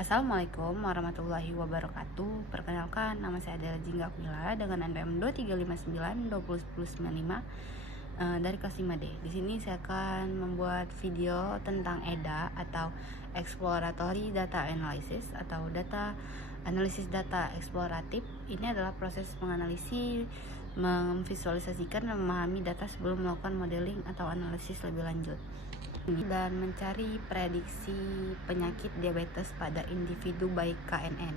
Assalamualaikum warahmatullahi wabarakatuh. Perkenalkan, nama saya adalah Jingga Aquila dengan NPM 2359201095 dari kelas 5D. Di sini saya akan membuat video tentang EDA atau Exploratory Data Analysis atau analisis data eksploratif. Ini adalah proses menganalisis, memvisualisasikan dan memahami data sebelum melakukan modeling atau analisis lebih lanjut dan mencari prediksi penyakit diabetes pada individu baik KNN.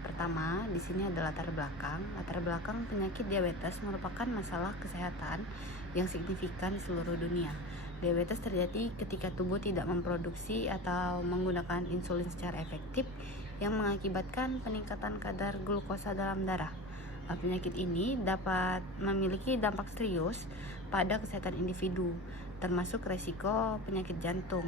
Pertama, di sini ada latar belakang. Latar belakang penyakit diabetes merupakan masalah kesehatan yang signifikan di seluruh dunia. Diabetes terjadi ketika tubuh tidak memproduksi atau menggunakan insulin secara efektif yang mengakibatkan peningkatan kadar glukosa dalam darah. Penyakit ini dapat memiliki dampak serius pada kesehatan individu, termasuk resiko penyakit jantung,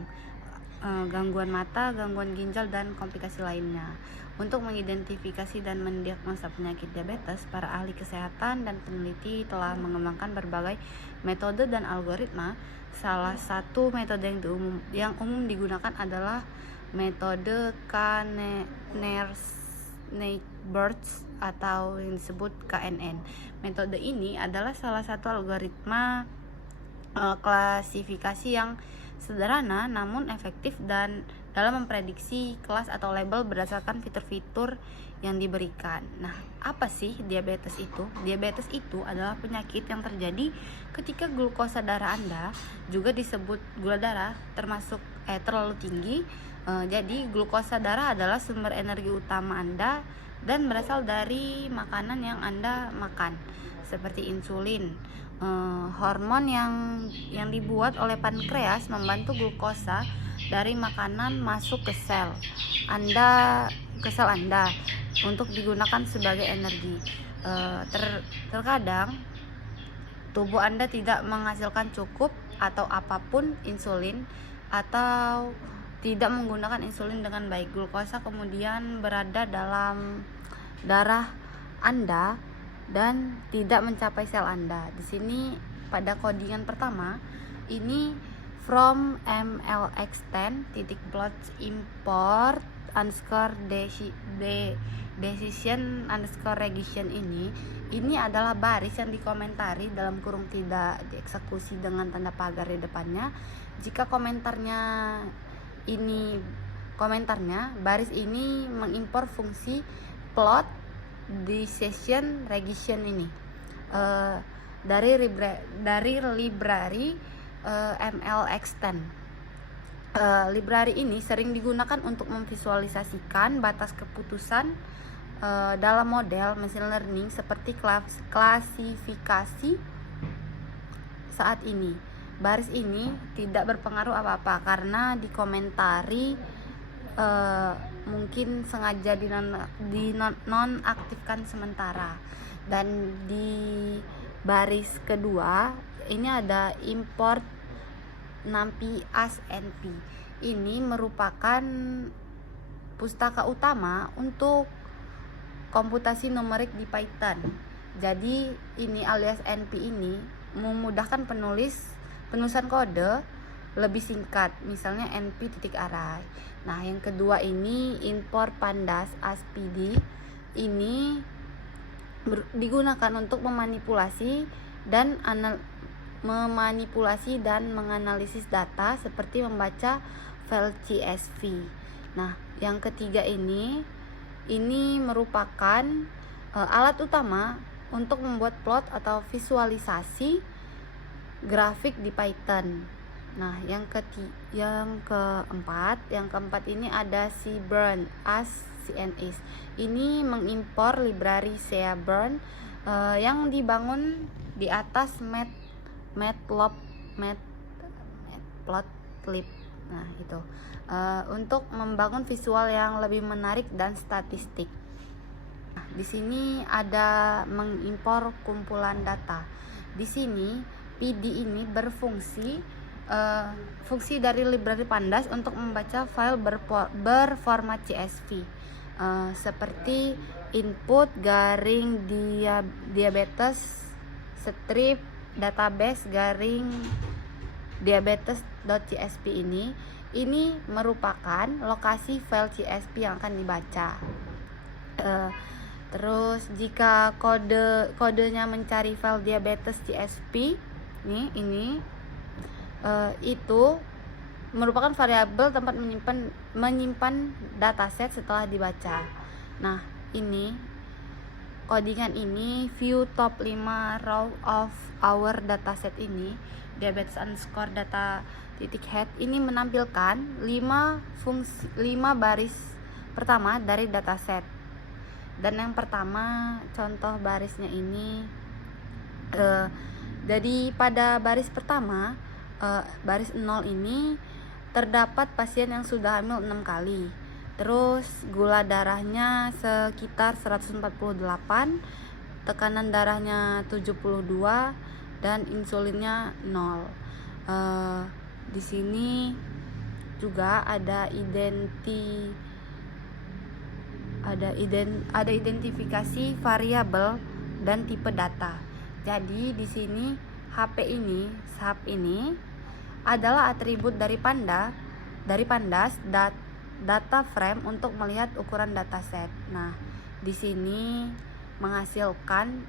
gangguan mata, gangguan ginjal, dan komplikasi lainnya. Untuk mengidentifikasi dan mendiagnosa penyakit diabetes, para ahli kesehatan dan peneliti telah mengembangkan berbagai metode dan algoritma. Salah satu metode yang umum digunakan adalah metode Kaplan-Meier atau yang disebut KNN. Metode ini adalah salah satu algoritma klasifikasi yang sederhana namun efektif dan dalam memprediksi kelas atau label berdasarkan fitur-fitur yang diberikan. Nah, apa sih diabetes itu? Diabetes itu adalah penyakit yang terjadi ketika glukosa darah Anda, juga disebut gula darah, terlalu tinggi. Jadi glukosa darah adalah sumber energi utama Anda dan berasal dari makanan yang Anda makan, seperti insulin. Hormon yang dibuat oleh pankreas membantu glukosa dari makanan masuk ke sel Anda untuk digunakan sebagai energi. Terkadang tubuh Anda tidak menghasilkan cukup atau apapun insulin atau tidak menggunakan insulin dengan baik. Glukosa kemudian berada dalam darah Anda dan tidak mencapai sel Anda. Di sini pada codingan pertama ini from mlx10.plot import decision regression ini adalah baris yang dikomentari dalam kurung tidak dieksekusi dengan tanda pagar di depannya. Jika baris ini mengimpor fungsi plot decision regression ini dari library mlx10. Library ini sering digunakan untuk memvisualisasikan batas keputusan dalam model machine learning seperti klasifikasi. Saat ini baris ini tidak berpengaruh apa-apa karena dikomentari mungkin sengaja dinonaktifkan sementara. Dan di baris kedua ini ada import NumPy as NP. Ini merupakan pustaka utama untuk komputasi numerik di Python. Jadi ini alias NP ini memudahkan penulisan kode lebih singkat, misalnya np.array. Nah, yang kedua ini import pandas as pd. Ini digunakan untuk memanipulasi dan menganalisis data seperti membaca file CSV. Nah, yang ketiga ini merupakan alat utama untuk membuat plot atau visualisasi grafik di Python. Nah, yang keempat ini ada Seaborn as CNS. Ini mengimpor library Seaborn yang dibangun di atas Matplotlib. Nah, itu untuk membangun visual yang lebih menarik dan statistik. Nah, di sini ada mengimpor kumpulan data. Di sini PD ini fungsi dari library pandas untuk membaca file berformat CSV seperti input garing diabetes strip database garing diabetes.csv. ini merupakan lokasi file CSV yang akan dibaca. Terus jika kodenya mencari file diabetes CSV ini itu merupakan variabel tempat menyimpan dataset setelah dibaca. Nah, ini codingan ini view top 5 row of our dataset ini diabetes underscore data titik head ini menampilkan 5 baris pertama dari dataset. Dan yang pertama contoh barisnya ini jadi pada baris pertama baris 0 ini terdapat pasien yang sudah hamil 6 kali. Terus gula darahnya sekitar 148, tekanan darahnya 72 dan insulinnya 0. Di sini juga ada identifikasi variabel dan tipe data. Jadi di sini SHAP ini adalah atribut dari Pandas data frame untuk melihat ukuran dataset. Nah, di sini menghasilkan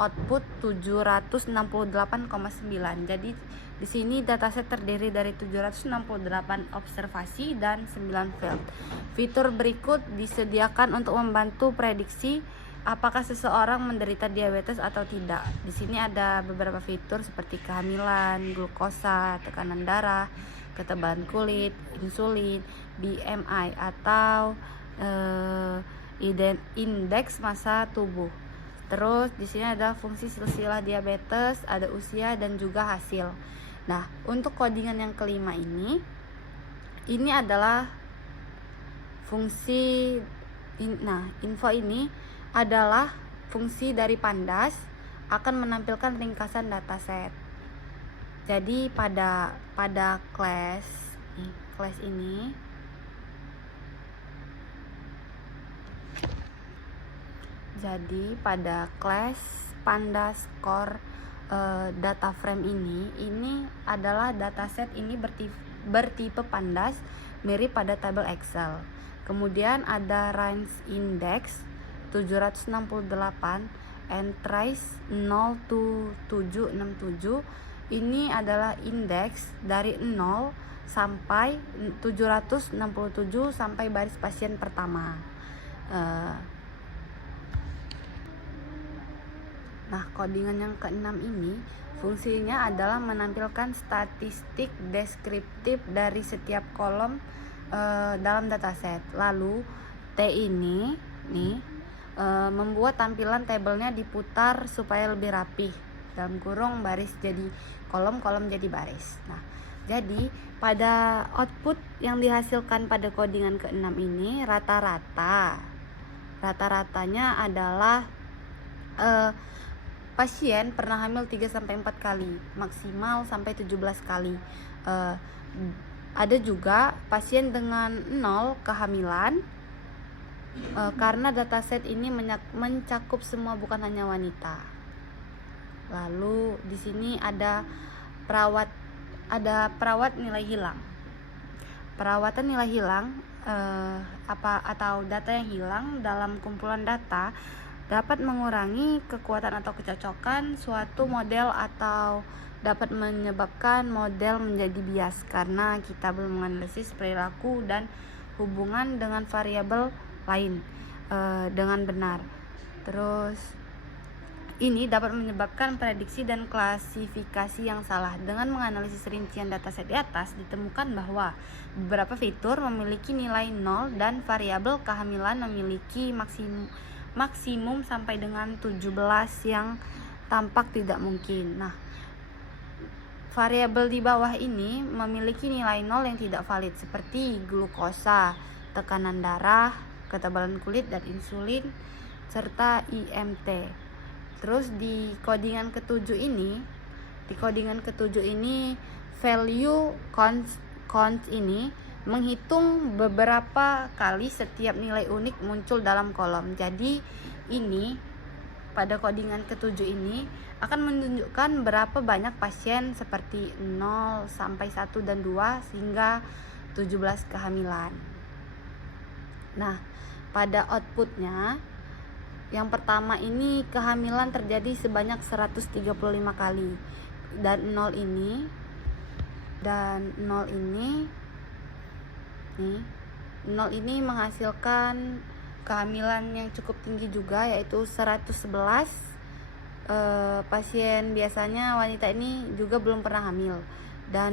output 768,9. Jadi di sini dataset terdiri dari 768 observasi dan 9 field. Fitur berikut disediakan untuk membantu prediksi apakah seseorang menderita diabetes atau tidak. Di sini ada beberapa fitur seperti kehamilan, glukosa, tekanan darah, ketebalan kulit, insulin, BMI atau indeks massa tubuh. Terus di sini ada fungsi silsilah diabetes, ada usia dan juga hasil. Nah, untuk codingan yang kelima ini adalah fungsi info ini adalah fungsi dari Pandas akan menampilkan ringkasan dataset. Jadi pada class ini jadi pada class Pandas core data frame ini adalah dataset ini bertipe Pandas mirip pada tabel Excel. Kemudian ada range index 768 and trace 0 to 767. Ini adalah indeks dari 0 sampai 767 sampai baris pasien pertama. Nah, codingan yang keenam ini fungsinya adalah menampilkan statistik deskriptif dari setiap kolom dalam dataset. Lalu T ini membuat tampilan tabelnya diputar supaya lebih rapih. Dalam kurung baris jadi kolom jadi baris. Nah, jadi pada output yang dihasilkan pada codingan ke-6 ini rata-ratanya adalah pasien pernah hamil 3-4 kali, maksimal sampai 17 kali. Ada juga pasien dengan 0 kehamilan, karena dataset ini mencakup semua, bukan hanya wanita. Lalu di sini ada perawat nilai hilang. Perawatan nilai hilang atau data yang hilang dalam kumpulan data dapat mengurangi kekuatan atau kecocokan suatu model atau dapat menyebabkan model menjadi bias karena kita belum menganalisis perilaku dan hubungan dengan variabel lain dengan benar. Terus ini dapat menyebabkan prediksi dan klasifikasi yang salah. Dengan menganalisis rincian dataset di atas, ditemukan bahwa beberapa fitur memiliki nilai 0 dan variabel kehamilan memiliki maksimum sampai dengan 17 yang tampak tidak mungkin. Nah, variabel di bawah ini memiliki nilai 0 yang tidak valid seperti glukosa, tekanan darah, ketebalan kulit dan insulin serta IMT. Terus di codingan ketujuh ini value count ini menghitung beberapa kali setiap nilai unik muncul dalam kolom. Jadi ini pada codingan ketujuh ini akan menunjukkan berapa banyak pasien seperti 0 sampai 1 dan 2 sehingga 17 kehamilan. Nah, pada outputnya yang pertama ini kehamilan terjadi sebanyak 135 kali, dan 0 ini nih, 0 ini menghasilkan kehamilan yang cukup tinggi juga, yaitu 111. Pasien biasanya wanita ini juga belum pernah hamil. Dan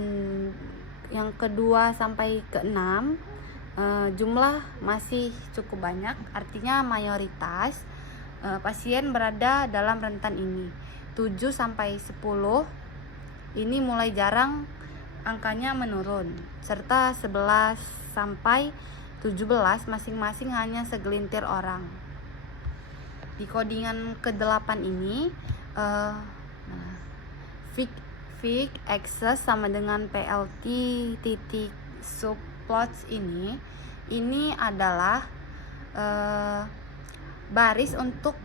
yang kedua sampai ke-6 jumlah masih cukup banyak, artinya mayoritas pasien berada dalam rentan ini. 7 sampai 10 ini mulai jarang angkanya menurun, serta 11 sampai 17 masing-masing hanya segelintir orang. Di codingan ke-8 ini Vic access sama dengan PLT titik subplots ini adalah baris untuk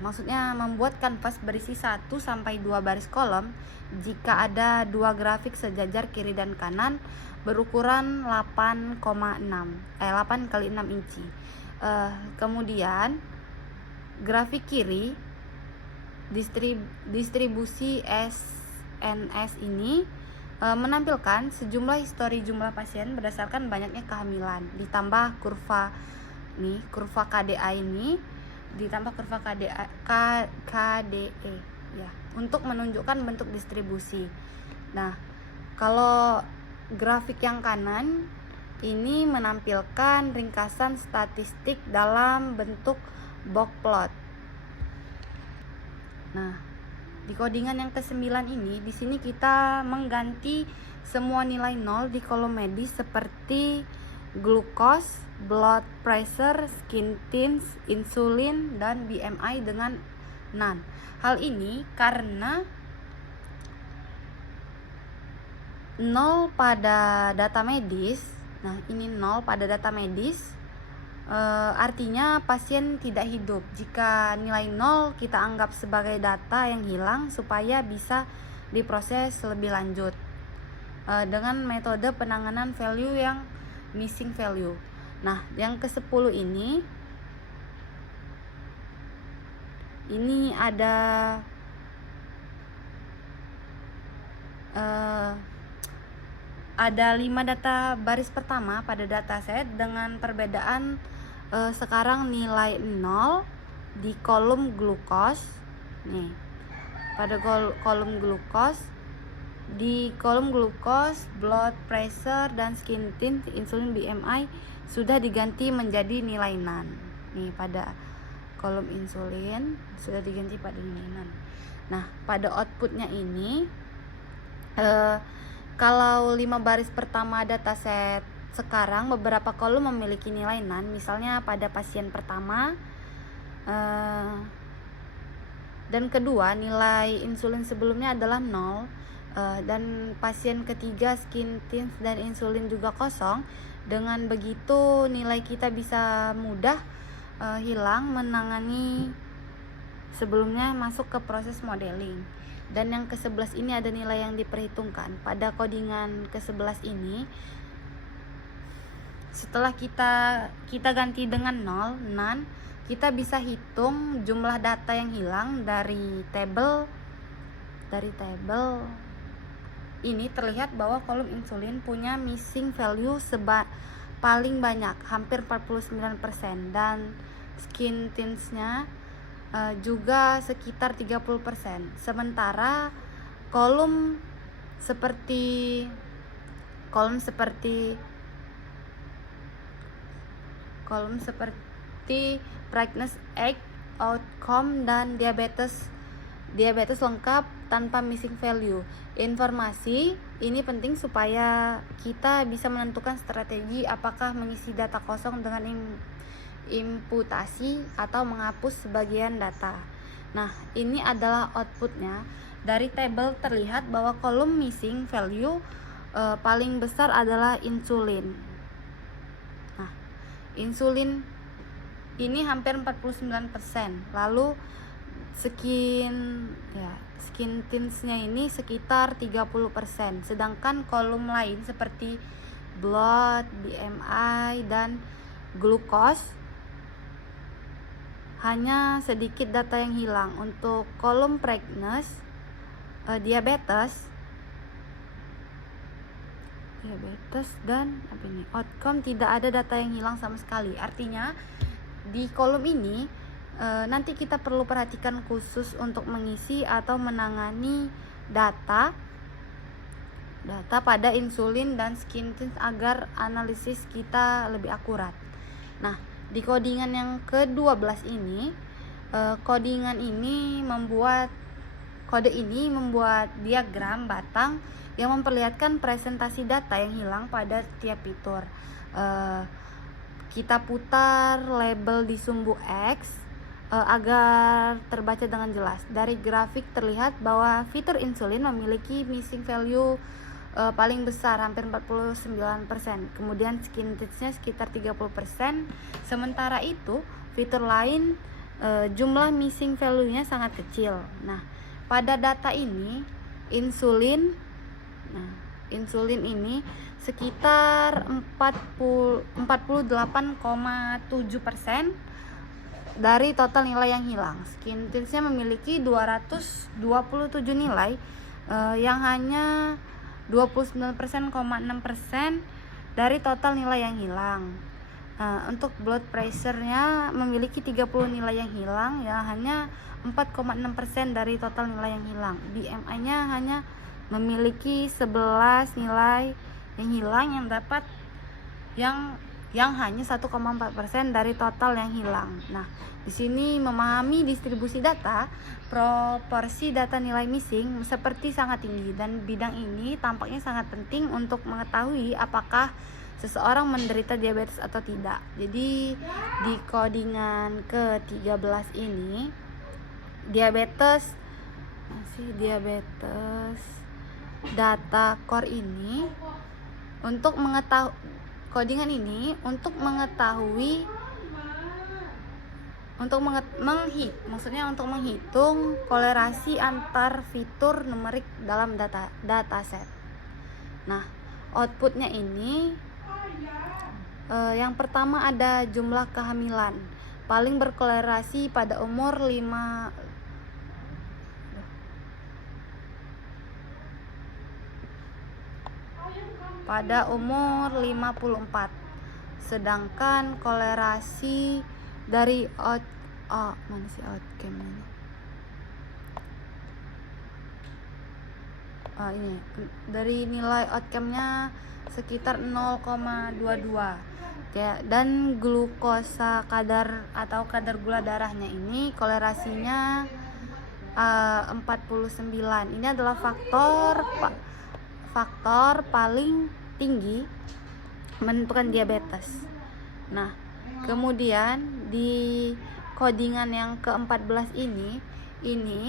maksudnya membuat kanvas berisi 1 sampai 2 baris kolom jika ada 2 grafik sejajar kiri dan kanan berukuran 8 kali 6 inci. Kemudian grafik kiri distribusi SNS ini menampilkan sejumlah histori jumlah pasien berdasarkan banyaknya kehamilan, ditambah kurva KDA ini, ditambah kurva KDE ya, untuk menunjukkan bentuk distribusi. Nah, kalau grafik yang kanan ini menampilkan ringkasan statistik dalam bentuk box plot. Nah, di codingan yang ke-9 ini, di sini kita mengganti semua nilai 0 di kolom medis seperti glukos, blood pressure, skin tint, insulin, dan BMI dengan none. Hal ini karena 0 pada data medis. Nah, ini 0 pada data medis artinya pasien tidak hidup. Jika nilai 0 kita anggap sebagai data yang hilang supaya bisa diproses lebih lanjut dengan metode penanganan value yang missing value. Nah, yang ke-10 ini ada ada 5 data baris pertama pada dataset dengan perbedaan sekarang nilai 0 di kolom glukos. Nih, pada kolom glukos, di kolom glukos, blood pressure, dan skin tint, insulin, BMI sudah diganti menjadi nilai none. Nih, pada kolom insulin sudah diganti pada nilai none. Nah, pada outputnya ini kalau 5 baris pertama dataset sekarang beberapa kolom memiliki nilai none. Misalnya pada pasien pertama dan kedua nilai insulin sebelumnya adalah 0, dan pasien ketiga skin tint dan insulin juga kosong. Dengan begitu nilai kita bisa mudah hilang menangani sebelumnya masuk ke proses modeling. Dan yang ke-11 ini ada nilai yang diperhitungkan. Pada codingan ke-11 ini, setelah kita ganti dengan 0, none, kita bisa hitung jumlah data yang hilang dari tabel ini. Terlihat bahwa kolom insulin punya missing value paling banyak, hampir 49%, dan skin tints-nya juga sekitar 30%. Sementara kolom seperti pregnancy age, outcome, dan diabetes lengkap tanpa missing value. Informasi ini penting supaya kita bisa menentukan strategi apakah mengisi data kosong dengan imputasi atau menghapus sebagian data. Nah, ini adalah outputnya. Dari tabel terlihat bahwa kolom missing value paling besar adalah insulin. Nah, insulin ini hampir 49%. Lalu skin tintsnya ini sekitar 30%, sedangkan kolom lain seperti blood, BMI, dan glukos hanya sedikit data yang hilang. Untuk kolom pregnancy, diabetes dan outcome tidak ada data yang hilang sama sekali. Artinya di kolom ini nanti kita perlu perhatikan khusus untuk mengisi atau menangani data pada insulin dan skin tint agar analisis kita lebih akurat. Nah, di codingan yang ke-12 ini, kode ini membuat diagram batang yang memperlihatkan presentasi data yang hilang pada tiap fitur. Kita putar label di sumbu X agar terbaca dengan jelas. Dari grafik terlihat bahwa fitur insulin memiliki missing value paling besar, hampir 49%. Kemudian skin tintsnya sekitar 30%. Sementara itu fitur lain jumlah missing value-nya sangat kecil. Nah, pada data ini insulin ini sekitar 48,7% dari total nilai yang hilang. Skin tintsnya memiliki 227 nilai yang hanya 29,6% dari total nilai yang hilang. Untuk blood pressure-nya memiliki 30 nilai yang hilang, yang hanya 4,6% dari total nilai yang hilang. BMI-nya hanya memiliki 11 nilai yang hilang yang hanya 1,4% dari total yang hilang. Nah, di sini memahami distribusi data, proporsi data nilai missing seperti sangat tinggi, dan bidang ini tampaknya sangat penting untuk mengetahui apakah seseorang menderita diabetes atau tidak. Jadi di codingan ke-13 ini diabetes data core ini untuk mengetahui codingan ini untuk menghitung kolerasi antar fitur numerik dalam dataset. Nah, outputnya ini yang pertama ada jumlah kehamilan paling berkolerasi pada umur 54, sedangkan kolerasi dari dari nilai outcome-nya sekitar 0,22. Dan glukosa kadar gula darahnya ini kolerasinya 49. Ini adalah faktor paling tinggi menentukan diabetes. Nah, kemudian di codingan yang ke-14 ini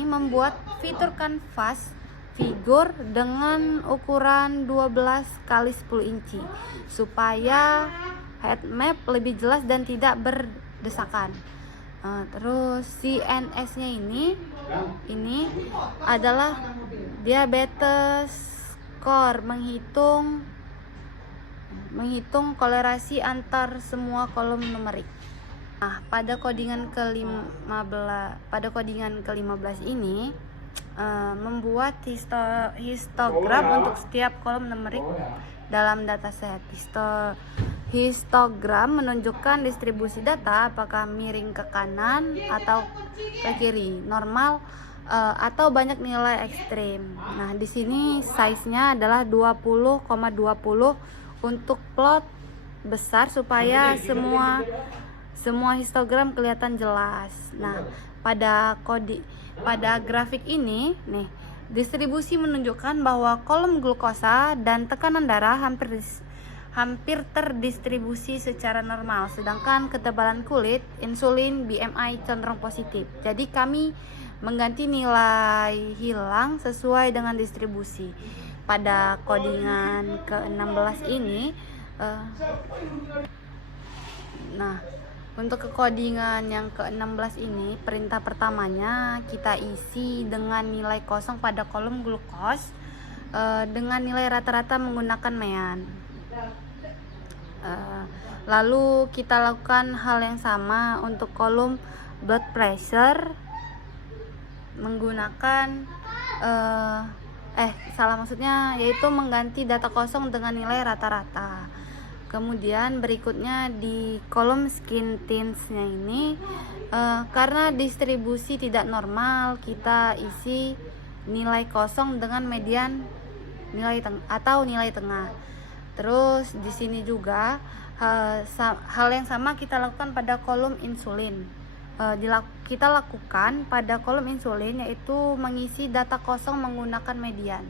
membuat fitur kanvas figur dengan ukuran 12 kali 10 inci supaya heat map lebih jelas dan tidak berdesakan. Terus CNS-nya ini adalah diabetes score, menghitung kolerasi antar semua kolom numerik. Nah, pada codingan ke-15 ini membuat histogram untuk setiap kolom numerik dalam dataset. Histogram menunjukkan distribusi data apakah miring ke kanan atau ke kiri, normal atau banyak nilai ekstrim. Nah, di sini size-nya adalah 20,20 untuk plot besar supaya semua histogram kelihatan jelas. Nah, pada grafik ini distribusi menunjukkan bahwa kolom glukosa dan tekanan darah hampir terdistribusi secara normal, sedangkan ketebalan kulit, insulin, BMI cenderung positif. Jadi kami mengganti nilai hilang sesuai dengan distribusi. Pada codingan ke-16 ini Untuk kekodingan yang ke-16 ini, perintah pertamanya kita isi dengan nilai kosong pada kolom glukos dengan nilai rata-rata menggunakan mean. Lalu kita lakukan hal yang sama untuk kolom blood pressure menggunakan yaitu mengganti data kosong dengan nilai rata-rata. Kemudian berikutnya di kolom skin tints-nya ini karena distribusi tidak normal, kita isi nilai kosong dengan median nilai tengah. Terus di sini juga hal yang sama kita lakukan pada kolom insulin. Kita lakukan pada kolom insulin, yaitu mengisi data kosong menggunakan median.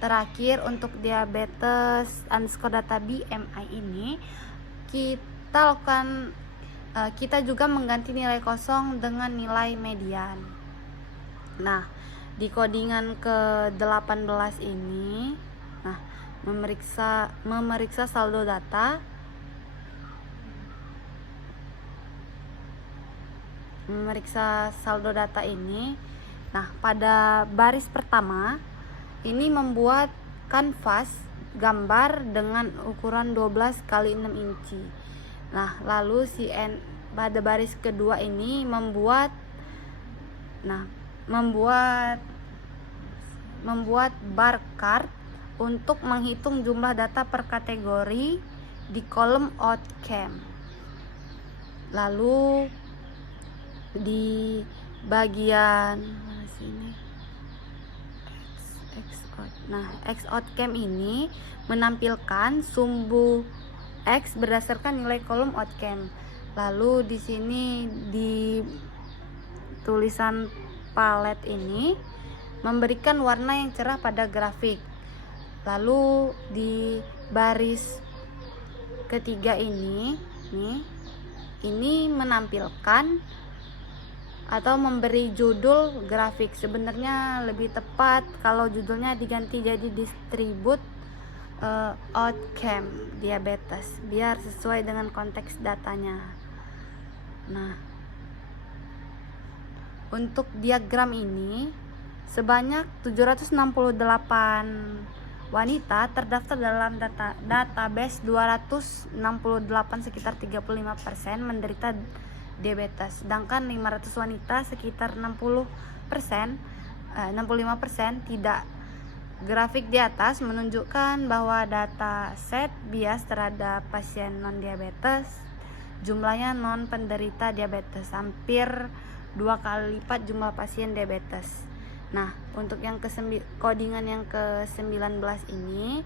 Terakhir untuk diabetes _data BMI ini kita juga mengganti nilai kosong dengan nilai median. Nah, di codingan ke-18 ini memeriksa saldo data, ini. Nah, pada baris pertama ini membuat kanvas gambar dengan ukuran 12 x 6 inci. Nah, lalu pada baris kedua ini membuat bar chart untuk menghitung jumlah data per kategori di kolom outcome. Lalu di bagian X outcome ini menampilkan sumbu X berdasarkan nilai kolom outcome. Lalu di sini di tulisan palet ini memberikan warna yang cerah pada grafik. Lalu di baris ketiga ini menampilkan atau memberi judul grafik. Sebenarnya lebih tepat kalau judulnya diganti jadi distribute outcome diabetes, biar sesuai dengan konteks datanya. Nah, untuk diagram ini sebanyak 768 wanita terdaftar dalam database 268, sekitar 35% menderita diabetes, sedangkan 500 wanita sekitar 65% tidak. Grafik di atas menunjukkan bahwa data set bias terhadap pasien non diabetes, jumlahnya non penderita diabetes hampir 2 kali lipat jumlah pasien diabetes. Nah, untuk yang codingan yang ke-19 ini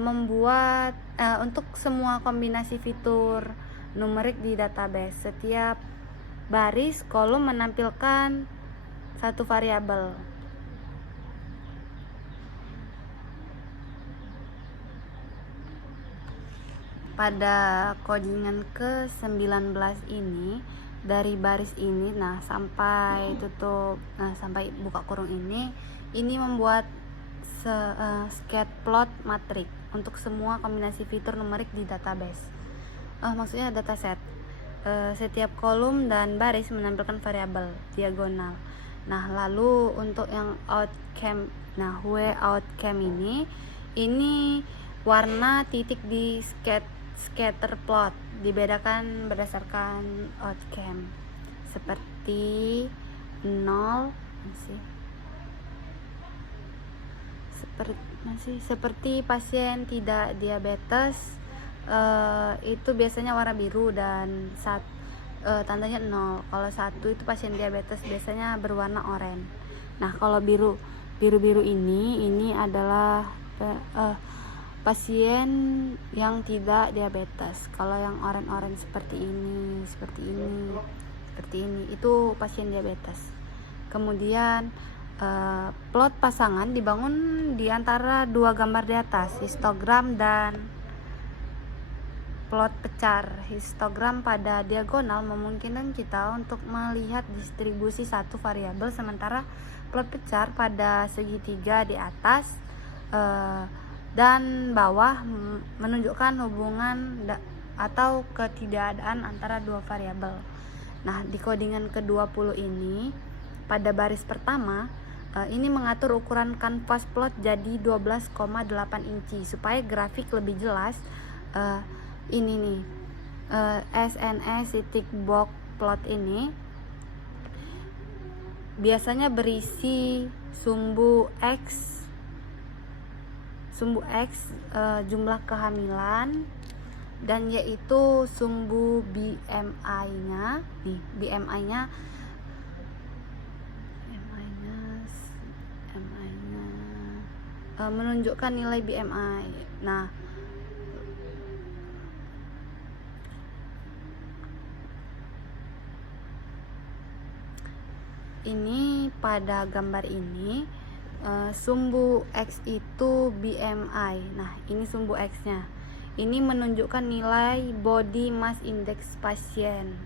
membuat untuk semua kombinasi fitur numerik di database. Setiap baris kolom menampilkan satu variabel. Pada codingan ke-19 ini, dari baris ini sampai buka kurung ini membuat scatter matrix untuk semua kombinasi fitur numerik di database. Maksudnya dataset. Setiap kolom dan baris menampilkan variabel diagonal. Nah, lalu untuk yang outcome, W outcome ini warna titik di scatter plot dibedakan berdasarkan outcome, seperti 0 seperti pasien tidak diabetes itu biasanya warna biru dan tandanya 0. Kalau 1 itu pasien diabetes biasanya berwarna oranye. Nah, kalau biru ini adalah pasien yang tidak diabetes. Kalau yang oranye seperti ini itu pasien diabetes. Kemudian plot pasangan dibangun di antara dua gambar di atas, histogram dan plot pecar. Histogram pada diagonal memungkinkan kita untuk melihat distribusi satu variabel, sementara plot pecar pada segitiga di atas dan bawah menunjukkan hubungan atau ketidakadaan antara dua variabel. Nah, di codingan ke-20 ini pada baris pertama ini mengatur ukuran canvas plot jadi 12,8 inci supaya grafik lebih jelas. Ini nih SNS titik box plot ini biasanya berisi sumbu X, jumlah kehamilan, dan yaitu sumbu BMI-nya. Nih, BMI-nya menunjukkan nilai BMI. Nah, ini pada gambar ini sumbu X itu BMI. Nah, ini sumbu X-nya. Ini menunjukkan nilai body mass index pasien.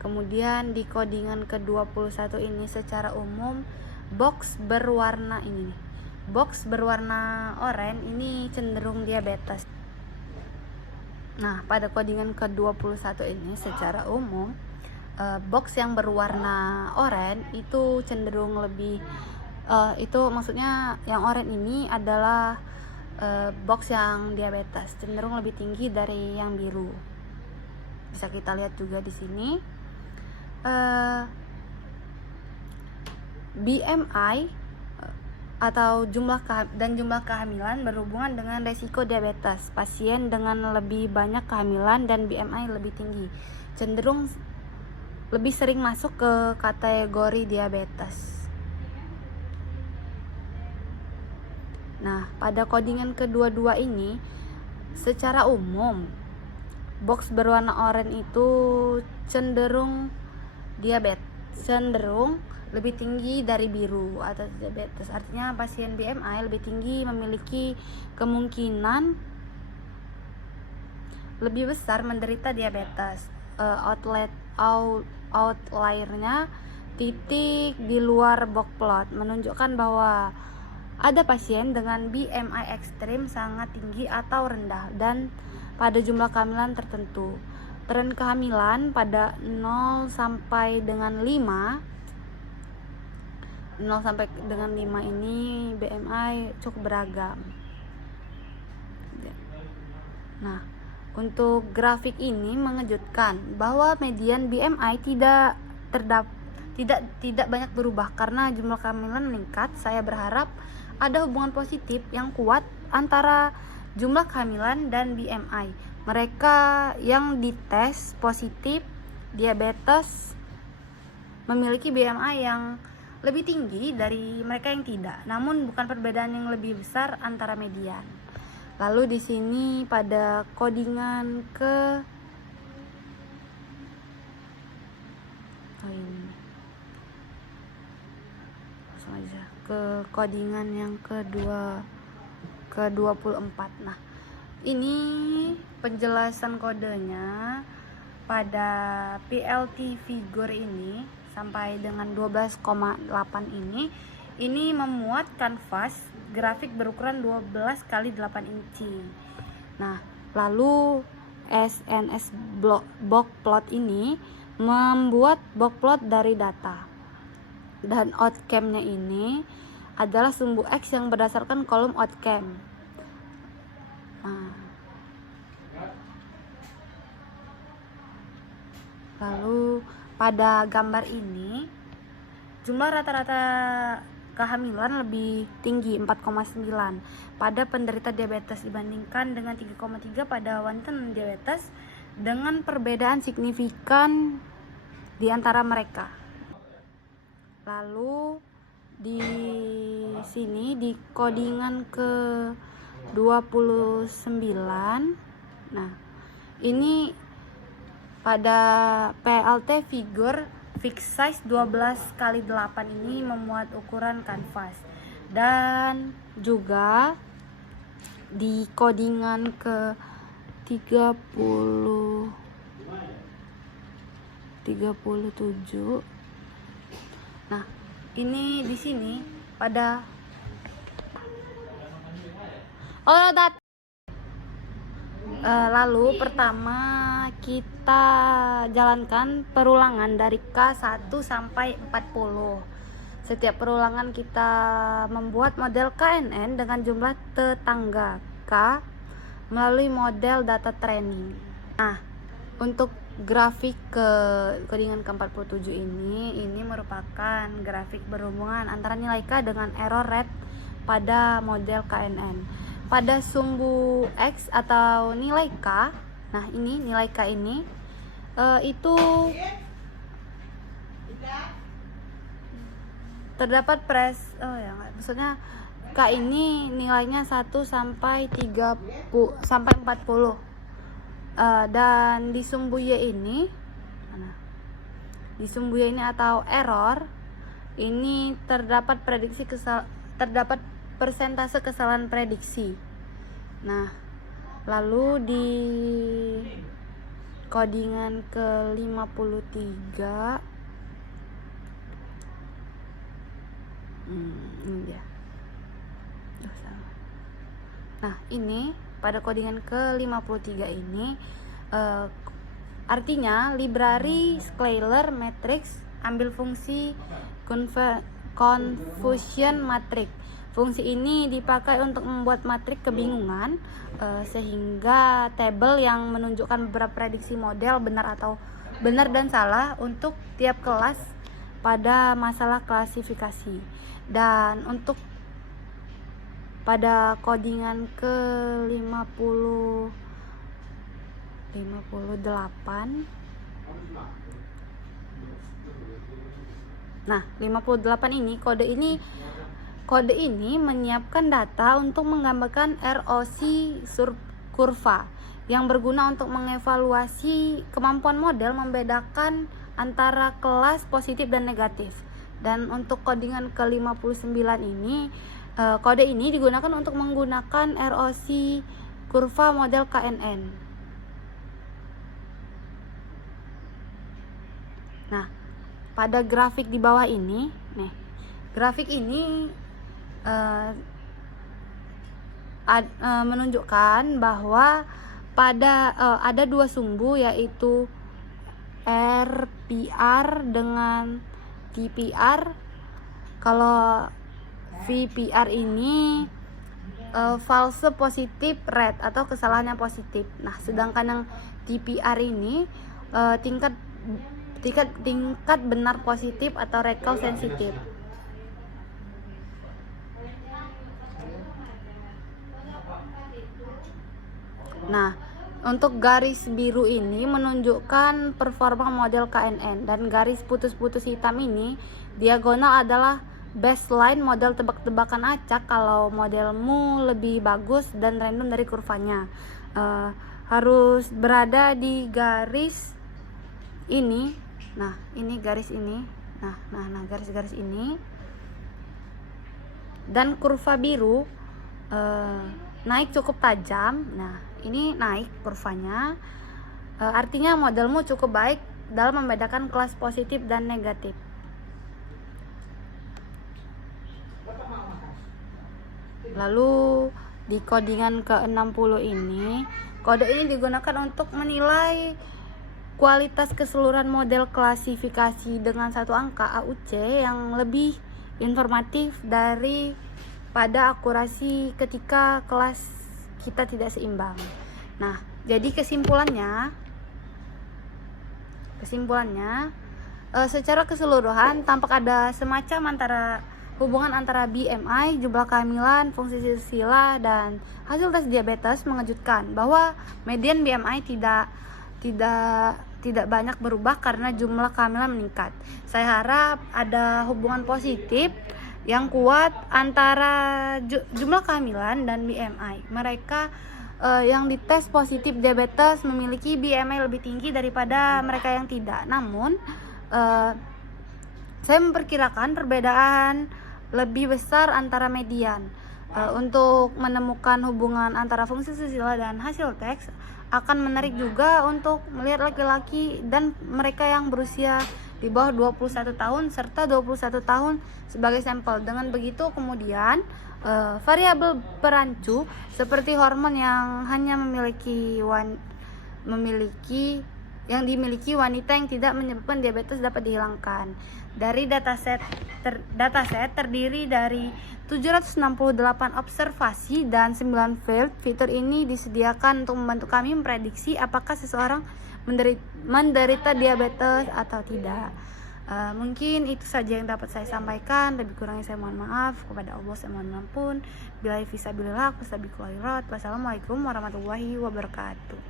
Kemudian di codingan ke-21 ini secara umum box berwarna oranye ini cenderung diabetes. Nah, pada codingan ke-21 ini secara umum box yang berwarna oranye itu cenderung lebih itu maksudnya yang oranye ini adalah box yang diabetes, cenderung lebih tinggi dari yang biru. Bisa kita lihat juga di sini BMI atau jumlah kehamilan berhubungan dengan resiko diabetes. Pasien dengan lebih banyak kehamilan dan BMI lebih tinggi cenderung lebih sering masuk ke kategori diabetes. Nah, pada codingan ke-22 ini secara umum box berwarna oranye itu cenderung lebih tinggi dari biru atau diabetes. Artinya pasien BMI lebih tinggi memiliki kemungkinan lebih besar menderita diabetes. Outliernya titik di luar box plot menunjukkan bahwa ada pasien dengan BMI ekstrim sangat tinggi atau rendah dan pada jumlah kehamilan tertentu. Tren kehamilan pada 0 sampai dengan 5 ini BMI cukup beragam. Nah, untuk grafik ini mengejutkan bahwa median BMI tidak banyak berubah karena jumlah kehamilan meningkat. Saya berharap ada hubungan positif yang kuat antara jumlah kehamilan dan BMI. Mereka yang dites positif diabetes memiliki BMI yang lebih tinggi dari mereka yang tidak. Namun bukan perbedaan yang lebih besar antara median. Lalu di sini pada codingan ke codingan yang ke-24. Nah, ini penjelasan kodenya pada PLT figure ini sampai dengan 12,8 ini memuat kanvas grafik berukuran 12 kali 8 inci. Nah, lalu SNS box plot ini membuat box plot dari data. Dan outcome-nya ini adalah sumbu X yang berdasarkan kolom outcome. Nah, lalu pada gambar ini jumlah rata-rata kehamilan lebih tinggi 4,9 pada penderita diabetes dibandingkan dengan 3,3 pada wanita non diabetes dengan perbedaan signifikan di antara mereka. Lalu di sini di codingan ke 29. Nah, ini pada PLT figure fixed size 12 kali 8 ini memuat ukuran kanvas. Dan juga di codingan ke 37. Nah, ini di sini pada Lalu pertama kita jalankan perulangan dari K1 sampai 40. Setiap perulangan kita membuat model KNN dengan jumlah tetangga K melalui model data training. Nah, untuk grafik codingan ke-47 ini merupakan grafik berhubungan antara nilai K dengan error rate pada model KNN. Pada sumbu X atau nilai K, nah ini nilai K ini itu terdapat maksudnya K ini nilainya 1 sampai 30 sampai 40. Dan di sumbu Y ini atau error ini terdapat persentase kesalahan prediksi. Nah, lalu di codingan ke-53 ini dia. Nah, ini pada codingan ke-53 ini artinya library scalar matrix ambil fungsi confusion matrix. Fungsi ini dipakai untuk membuat matriks kebingungan sehingga tabel yang menunjukkan beberapa prediksi model benar dan salah untuk tiap kelas pada masalah klasifikasi. Dan untuk pada codingan ke-58, nah 58 ini kode ini menyiapkan data untuk menggambarkan ROC kurva yang berguna untuk mengevaluasi kemampuan model membedakan antara kelas positif dan negatif. Dan untuk codingan ke-59 ini kode ini digunakan untuk menggunakan ROC kurva model KNN. Nah, pada grafik di bawah ini, grafik ini menunjukkan bahwa ada dua sumbu, yaitu RPR dengan TPR. Kalau VPR ini false positive rate atau kesalahannya positif. Nah, sedangkan yang TPR ini tingkat benar positif atau recall sensitif. Nah, untuk garis biru ini menunjukkan performa model KNN, dan garis putus-putus hitam ini diagonal adalah baseline model tebak-tebakan acak kalau modelmu lebih bagus dan random dari kurvanya. Harus berada di garis ini. Nah, ini garis ini. Nah, garis-garis ini. Dan kurva biru naik cukup tajam. Nah, ini naik kurvanya, artinya modelmu cukup baik dalam membedakan kelas positif dan negatif. Lalu di codingan ke-60 ini, kode ini digunakan untuk menilai kualitas keseluruhan model klasifikasi dengan satu angka AUC yang lebih informatif daripada akurasi ketika kelas kita tidak seimbang. Nah, jadi kesimpulannya secara keseluruhan tampak ada semacam hubungan antara BMI, jumlah kehamilan, fungsi silsilah, dan hasil tes diabetes mengejutkan bahwa median BMI tidak banyak berubah karena jumlah kehamilan meningkat. Saya harap ada hubungan positif yang kuat antara jumlah kehamilan dan BMI. Mereka yang dites positif diabetes memiliki BMI lebih tinggi daripada mereka yang tidak. Namun saya memperkirakan perbedaan lebih besar antara median. Untuk menemukan hubungan antara fungsi silsilah dan hasil teks akan menarik juga untuk melihat laki-laki dan mereka yang berusia di bawah 21 tahun serta 21 tahun sebagai sampel. Dengan begitu kemudian variabel perancu seperti hormon yang hanya dimiliki wanita yang tidak menyebabkan diabetes dapat dihilangkan. Dari dataset terdiri dari 768 observasi dan 9 field. Fitur ini disediakan untuk membantu kami memprediksi apakah seseorang menderita diabetes atau tidak. Mungkin itu saja yang dapat saya sampaikan. Lebih kurangnya saya mohon maaf. Kepada Allah saya mohon ampun. Billahi fisabilillah, wassalamualaikum warahmatullahi wabarakatuh.